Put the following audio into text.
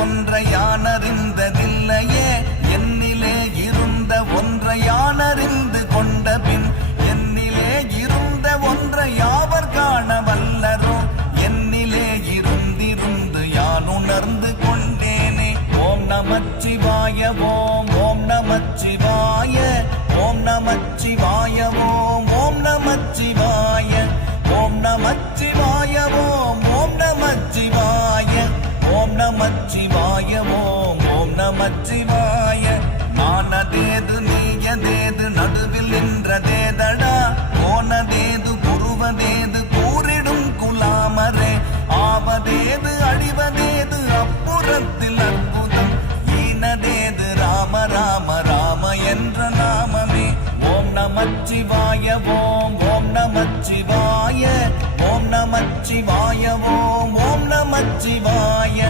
ஒன்றை யானறிந்ததில்லையே, என்னிலே இருந்த ஒன்றை யானறிந்து கொண்ட பின் என்னிலே இருந்த ஒன்றை யாவர் காண வல்லரோ, என்னிலே இருந்திருந்து யான் உணர்ந்து கொண்டேனே. ஓம் நமச்சிவாய ஓம் ஓம் நமச்சிவாய ஓம் நமச்சிவாய ஓம் ஓம் நமச்சிவாய ஓம் நமச்சிவாய ஓம் ஓம் நமச்சிவாய ஓம் நமச்சிவாய ஓம் ஓம் நமச்சிவாய. நானதேது நீயதேது நடுவில் நின்றதேதடா, போனதேது குருவதேது கூறிடும் குலாமரே, ஆவதேது அழிவதேது அப்புறத்தில் அற்புதம், ஈனதேது ராம ராம ராம என்ற நாமமே. ஓம் நமச்சிவாய ஓம் ஓம் நமச்சிவாய ஓம் நமச்சிவாய ஓம் ஓம் நமச்சிவாய.